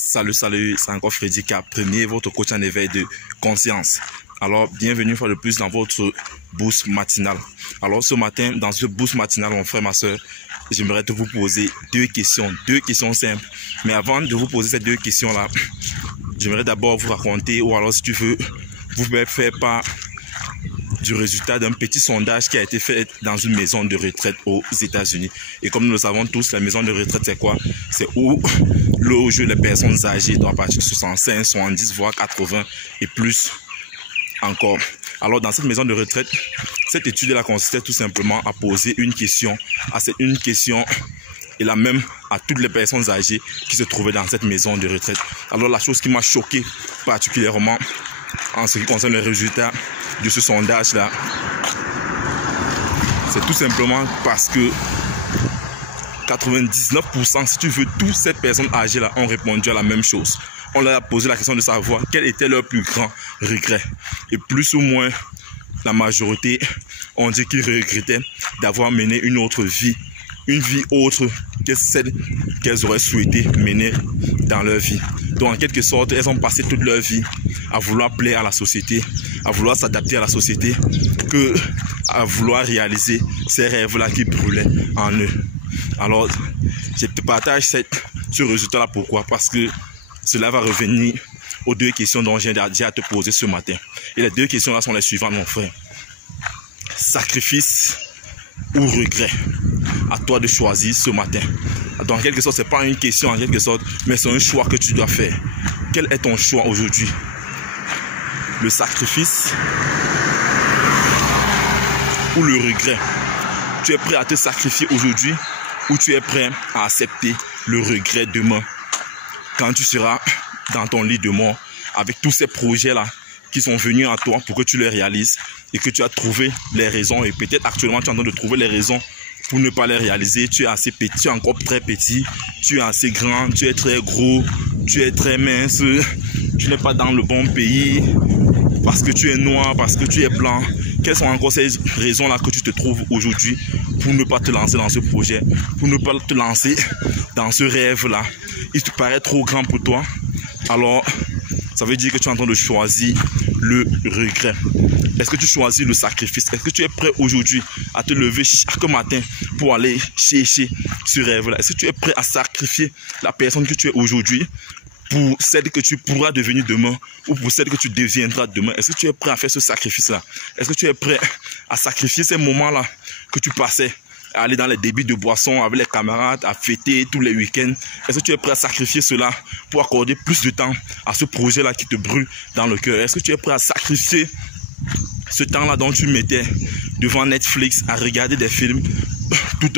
Salut, c'est encore Freddy K, premier, votre coach en éveil de conscience. Alors, bienvenue une fois de plus dans votre boost matinale. Alors, ce matin, dans ce boost matinal, mon frère, ma soeur, j'aimerais vous poser deux questions simples. Mais avant de vous poser ces deux questions-là, j'aimerais d'abord vous raconter, ou alors si tu veux, vous faire part du résultat d'un petit sondage qui a été fait dans une maison de retraite aux États-Unis. Et comme nous le savons tous, la maison de retraite, c'est quoi? C'est où logent les personnes âgées à partir de 65, 70, voire 80 et plus encore. Alors, dans cette maison de retraite, cette étude-là consistait tout simplement à poser une question. Une question et la même à toutes les personnes âgées qui se trouvaient dans cette maison de retraite. Alors, la chose qui m'a choqué particulièrement en ce qui concerne les résultats de ce sondage-là, c'est tout simplement parce que 99%, si tu veux, toutes ces personnes âgées-là ont répondu à la même chose. On leur a posé la question de savoir quel était leur plus grand regret. Et plus ou moins, la majorité ont dit qu'ils regrettaient d'avoir mené une autre vie. Une vie autre que celle qu'elles auraient souhaité mener dans leur vie. Donc, en quelque sorte, elles ont passé toute leur vie à vouloir plaire à la société, à vouloir s'adapter à la société, que à vouloir réaliser ces rêves-là qui brûlaient en eux. Alors, je te partage ce résultat-là. Pourquoi? Parce que cela va revenir aux deux questions dont j'ai déjà à te poser ce matin. Et les deux questions-là sont les suivantes, mon frère. Sacrifice ou regret? À toi de choisir ce matin. Donc, en quelque sorte, ce n'est pas une question en quelque sorte, mais c'est un choix que tu dois faire. Quel est ton choix aujourd'hui? Le sacrifice ou le regret? Tu es prêt à te sacrifier aujourd'hui ou tu es prêt à accepter le regret demain? Quand tu seras dans ton lit de mort avec tous ces projets-là qui sont venus à toi pour que tu les réalises et que tu as trouvé les raisons et peut-être actuellement tu es en train de trouver les raisons pour ne pas les réaliser. Tu es assez petit, tu es encore très petit, tu es assez grand, tu es très gros, tu es très mince, tu n'es pas dans le bon pays, parce que tu es noir, parce que tu es blanc. Quelles sont encore ces raisons-là que tu te trouves aujourd'hui pour ne pas te lancer dans ce projet, pour ne pas te lancer dans ce rêve-là? Il te paraît trop grand pour toi. Alors, ça veut dire que tu es en train de choisir le regret. Est-ce que tu choisis le sacrifice? Est-ce que tu es prêt aujourd'hui à te lever chaque matin pour aller chercher ce rêve-là? Est-ce que tu es prêt à sacrifier la personne que tu es aujourd'hui pour celle que tu pourras devenir demain ou pour celle que tu deviendras demain? Est-ce que tu es prêt à faire ce sacrifice-là? Est-ce que tu es prêt à sacrifier ces moments-là que tu passais à aller dans les débits de boissons avec les camarades, à fêter tous les week-ends? Est-ce que tu es prêt à sacrifier cela pour accorder plus de temps à ce projet-là qui te brûle dans le cœur? Est-ce que tu es prêt à sacrifier ce temps-là dont tu mettais devant Netflix à regarder des films toute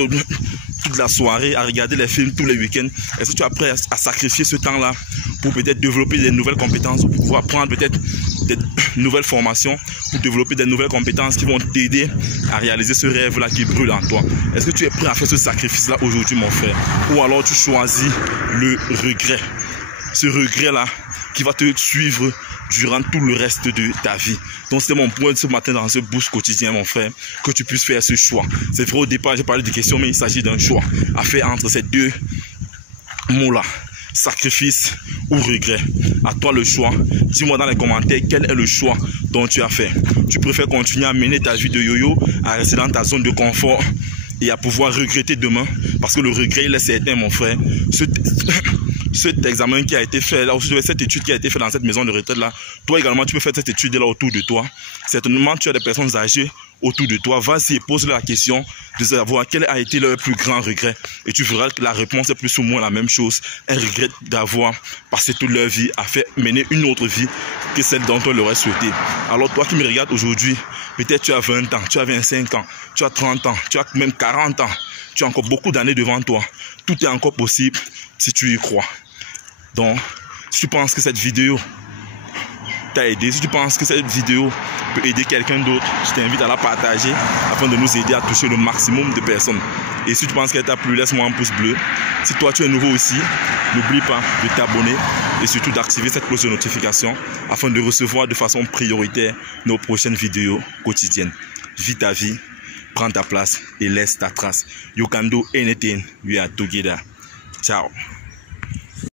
la soirée, à regarder les films tous les week-ends? Est-ce que tu es prêt à sacrifier ce temps-là pour peut-être développer des nouvelles compétences, pour pouvoir prendre peut-être des nouvelles formations, pour développer des nouvelles compétences qui vont t'aider à réaliser ce rêve-là qui brûle en toi? Est-ce que tu es prêt à faire ce sacrifice-là aujourd'hui, mon frère? Ou alors tu choisis le regret? Ce regret-là qui va te suivre durant tout le reste de ta vie. Donc c'est mon point de ce matin dans ce boost quotidien, mon frère, que tu puisses faire ce choix. C'est vrai, au départ j'ai parlé de questions, mais il s'agit d'un choix à faire entre ces deux mots-là. Sacrifice ou regret? À toi le choix. Dis-moi dans les commentaires quel est le choix dont tu as fait. Tu préfères continuer à mener ta vie de yo-yo, à rester dans ta zone de confort et à pouvoir regretter demain? Parce que le regret, il est certain, mon frère. Cet examen qui a été fait là, cette étude qui a été faite dans cette maison de retraite là, toi également tu peux faire cette étude là autour de toi. Certainement tu as des personnes âgées autour de toi. Vas-y et pose la question de savoir quel a été leur plus grand regret. Et tu verras que la réponse est plus ou moins la même chose. Elles regrettent d'avoir passé toute leur vie à faire mener une autre vie que celle dont on l'aurait souhaité. Alors toi qui me regardes aujourd'hui, peut-être tu as 20 ans, tu as 25 ans, tu as 30 ans, tu as même 40 ans. Tu as encore beaucoup d'années devant toi. Tout est encore possible si tu y crois. Donc, si tu penses que cette vidéo t'a aidé, si tu penses que cette vidéo peut aider quelqu'un d'autre, je t'invite à la partager afin de nous aider à toucher le maximum de personnes. Et si tu penses qu'elle t'a plu, laisse-moi un pouce bleu. Si toi tu es nouveau ici, n'oublie pas de t'abonner et surtout d'activer cette cloche de notification afin de recevoir de façon prioritaire nos prochaines vidéos quotidiennes. Vis ta vie, prends ta place et laisse ta trace. You can do anything, we are together. Ciao.